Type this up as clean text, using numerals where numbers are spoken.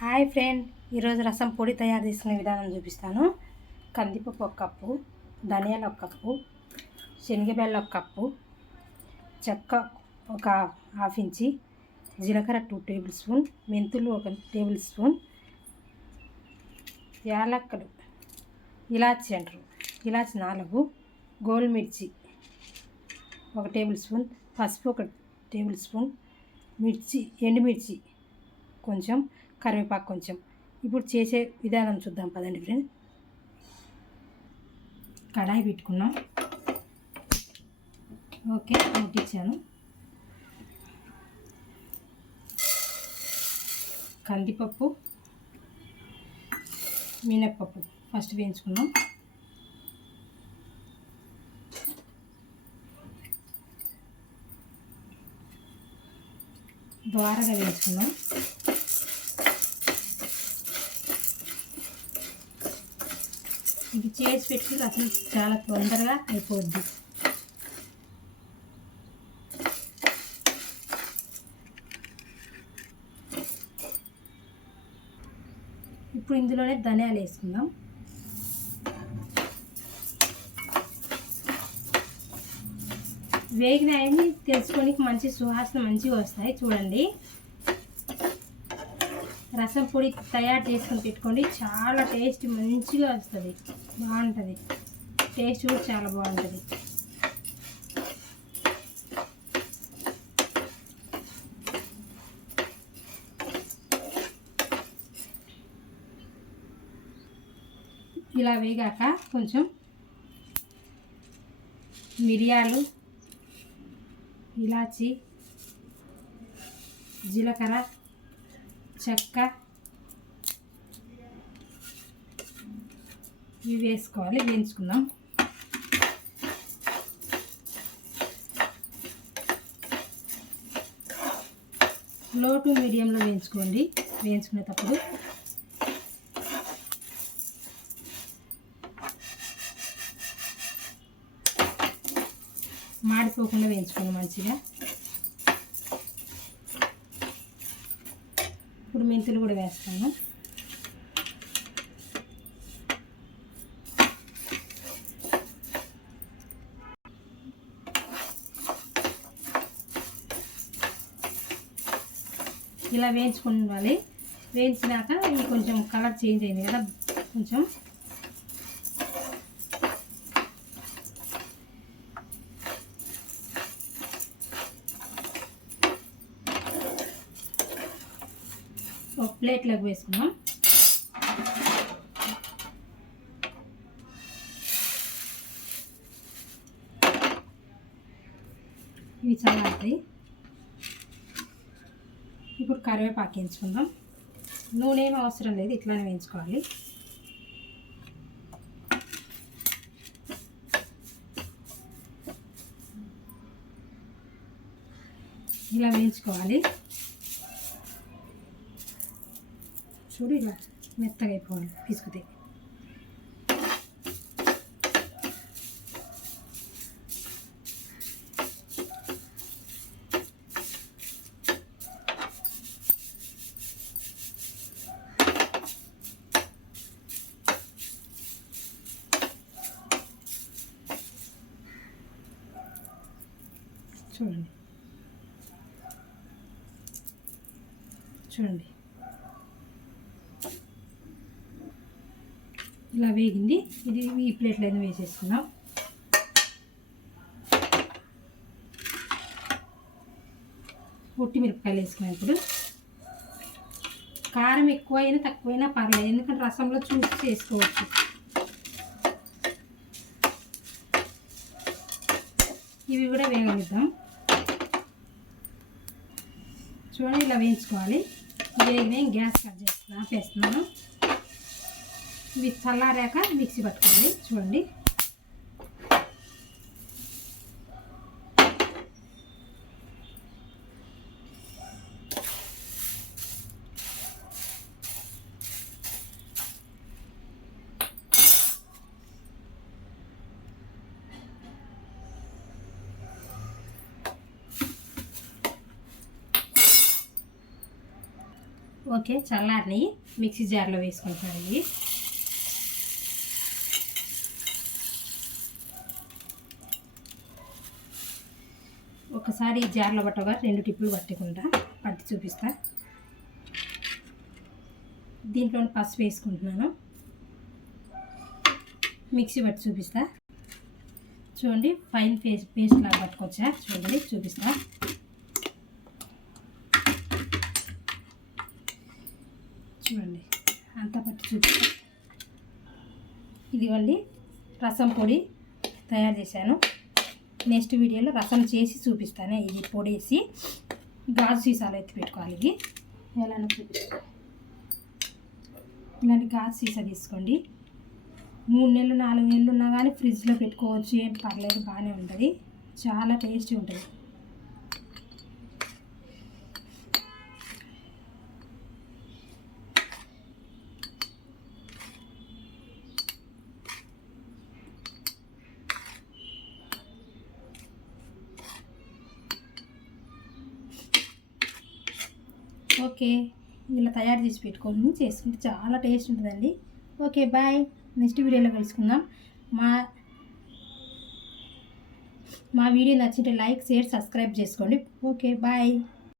Hi friend, ఈరోజు రసం పొడి తయారు చేసుకునే విధానం చూపిస్తాను. కందిపప్పు 1 కప్పు, ధనియాలు 1 కప్పు, శనగబెల్ల 1 కప్పు, చెక్క ఒక హాఫ్ ఇంచి, జీలకర్ర 2 టేబుల్ స్పూన్, మెంతులు 1 టేబుల్ స్పూన్, యాలక్కలు ఇలాచి అంటారు, ఇలాచి 4, గోల్ మిర్చి 1 టేబుల్ స్పూన్, పసుపు 1 టేబుల్ స్పూన్, ఎండుమిర్చి కొంచెం, కరివేపాకు కొంచెం. ఇప్పుడు చేసే విధానం చూద్దాం పదండి ఫ్రెండ్. కడాయి పెట్టుకున్నాం. ఓకే, ముట్టించాను. కందిపప్పు, మినప్పప్పు ఫస్ట్ వేయించుకున్నాం. ద్వారగా వేయించుకున్నాం. ఇది చేసి పెట్టి అసలు చాలా తొందరగా అయిపోద్ది. ఇప్పుడు ఇందులోనే ధనియాలు వేసుకుందాం. వేగినాయని తెలుసుకోనికి మంచి సువాసన మంచిగా వస్తాయి. చూడండి, రసం పొడి తయారు చేసుకొని పెట్టుకోండి, చాలా టేస్ట్ మంచిగా వస్తుంది, బాగుంటుంది. టేస్ట్ కూడా చాలా బాగుంటుంది. ఇలా వేగాక కొంచెం మిరియాలు, ఇలాచి, జీలకర్ర, చెక్క ఇవి వేసుకోవాలి, వేయించుకుందాం. లో టు మీడియంలో వేయించుకోండి. వేయించుకునేటప్పుడు మాడిపోకుండా వేయించుకోండి మంచిగా. ఇప్పుడు మెంతులు కూడా వేస్తాను. ఇలా వేయించుకోవాలి. వేయించినాక ఇది కొంచెం కలర్ చేంజ్ అయింది కదా, కొంచెం ఒక ప్లేట్లోకి వేసుకున్నాం. ఇవి చల్లారుతాయి. ఇప్పుడు కరివేపాకు వేయించుకుందాం. నూనె ఏమీ అవసరం లేదు, ఇట్లానే వేయించుకోవాలి. ఇలా వేయించుకోవాలి. చూడు, ఇలా మెత్తగా అయిపోవాలి పిసుకుతే. చూడండి చూడండి, ఇలా వేగింది. ఇది ఈ ప్లేట్లో అయినా వేసేసుకున్నాం. పొట్టి మిరపకాయలు వేసుకున్నాం. ఇప్పుడు కారం ఎక్కువైనా తక్కువైనా పర్లేదు, ఎందుకంటే రసంలో చూసి చేసుకోవచ్చు. ఇవి కూడా వేగనిద్దాం. చూడండి, ఇలా వేయించుకోవాలి. వేగినాయి, గ్యాస్ కట్ చేస్తున్నా ఆపేస్తున్నాను. ఇవి చల్లారాక మిక్సీ పట్టుకోండి. చూడండి, ఓకే ఓకే, చల్లారిని మిక్సీ జార్లో వేసుకుంటున్నాను. ఇవి ఒకసారి జార్లో పట్టగా 2 టిప్పులు పట్టి చూపిస్తా. దీంట్లో పసుపు వేసుకుంటున్నాను. మిక్సీ పట్టి చూపిస్తా. చూడండి, ఫైన్ పేస్ట్ లాగా పట్టుకొచ్చా. చూడండి, చూపిస్తా. చూడండి, అంతా పట్టి చూపిస్తా. ఇదిగోండి, రసం పొడి తయారు చేశాను. నెక్స్ట్ వీడియోలో రసం చేసి చూపిస్తాను. ఇది పొడేసి గాజు సీసాలు ఎత్తి పెట్టుకోవాలి. ఇది ఎలా చూపిస్తాను. ఇలాంటి గాజు సీసా తీసుకోండి. 3 నెలలు 4 నెలలు ఉన్నా కానీ ఫ్రిడ్జ్లో పెట్టుకోవచ్చు, ఏం పర్లేదు, బాగానే ఉంటుంది. చాలా టేస్టీ ఉంటుంది. ఓకే, ఇలా తయారు చేసి పెట్టుకొని చేసుకుంటే చాలా టేస్ట్ ఉంటుందండి. Okay, bye. నెక్స్ట్ వీడియోలో కలుసుకుందాం. మా వీడియో నచ్చితే లైక్, షేర్, సబ్స్క్రైబ్ చేసుకోండి. Okay, bye.